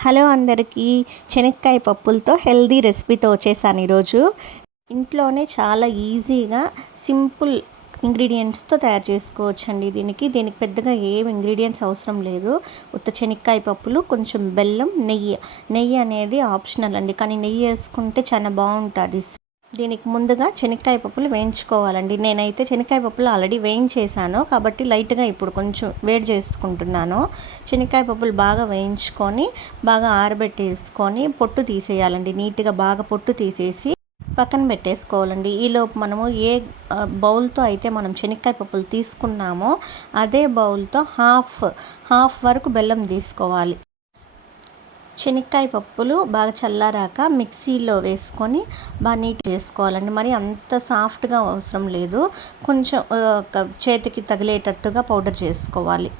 Hello అందరికీ శనక్కాయ పప్పులతో healthy రెసిపీతో వచ్చేసాను ఈరోజు. ఇంట్లోనే చాలా ఈజీగా సింపుల్ ఇంగ్రీడియంట్స్తో తయారు చేసుకోవచ్చండి దీనికి. దీనికి పెద్దగా ఏం ఇంగ్రీడియంట్స్ అవసరం లేదు. ఉత్త శనక్కాయ పప్పులు కొంచెం బెల్లం నెయ్యి. నెయ్యి అనేది ఆప్షనల్ అండి. కానీ నెయ్యి వేసుకుంటే చాలా బాగుంటుంది. దీనికి ముందుగా శనక్కాయ పప్పులు వేయించుకోవాలండి. నేనైతే శనక్కాయ పప్పులు ఆల్రెడీ వేయించేసాను కాబట్టి లైట్గా ఇప్పుడు కొంచెం వేడి చేసుకుంటున్నాను. శనక్కాయ పప్పులు బాగా వేయించుకొని బాగా ఆరబెట్టేసుకొని పొట్టు తీసేయాలండి. నీట్గా బాగా పొట్టు తీసేసి పక్కన పెట్టేసుకోవాలండి. ఈలోపు మనము ఏ బౌల్తో అయితే మనం శనక్కాయ పప్పులు తీసుకున్నామో అదే బౌల్తో హాఫ్ హాఫ్ వరకు బెల్లం తీసుకోవాలి. శనక్కాయ పప్పులు బాగా చల్లారాక మిక్సీలో వేసుకొని బాగా నీట్ చేసుకోవాలండి. మరి అంత సాఫ్ట్గా అవసరం లేదు. కొంచెం చేతికి తగిలేటట్టుగా పౌడర్ చేసుకోవాలి.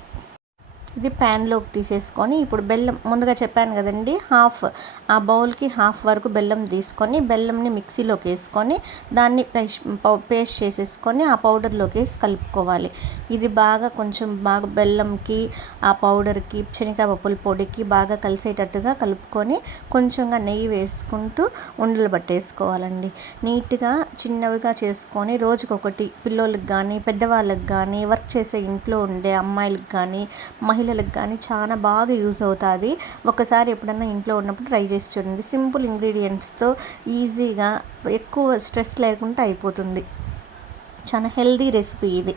ఇది ప్యాన్లోకి తీసేసుకొని ఇప్పుడు బెల్లం ముందుగా చెప్పాను కదండి హాఫ్ ఆ బౌల్కి హాఫ్ వరకు బెల్లం తీసుకొని బెల్లంని మిక్సీలోకి వేసుకొని దాన్ని పేస్ట్ చేసేసుకొని ఆ పౌడర్లోకి వేసి కలుపుకోవాలి. ఇది బాగా కొంచెం బాగా బెల్లంకి ఆ పౌడర్కి శనగ పప్పుల పొడికి బాగా కలిసేటట్టుగా కలుపుకొని కొంచెంగా నెయ్యి వేసుకుంటూ ఉండలు పట్టేసుకోవాలండి. నీట్గా చిన్నవిగా చేసుకొని రోజుకొకటి పిల్లోళ్ళకి కానీ పెద్దవాళ్ళకి కానీ వర్క్ చేసే ఇంట్లో ఉండే అమ్మాయిలకు కానీ మహిళ పిల్లలకు కానీ చాలా బాగా యూజ్ అవుతుంది. ఒకసారి ఎప్పుడన్నా ఇంట్లో ఉన్నప్పుడు ట్రై చేసి చూడండి. సింపుల్ ఇంగ్రీడియంట్స్తో ఈజీగా ఎక్కువ స్ట్రెస్ లేకుండా అయిపోతుంది. చాలా హెల్దీ రెసిపీ ఇది.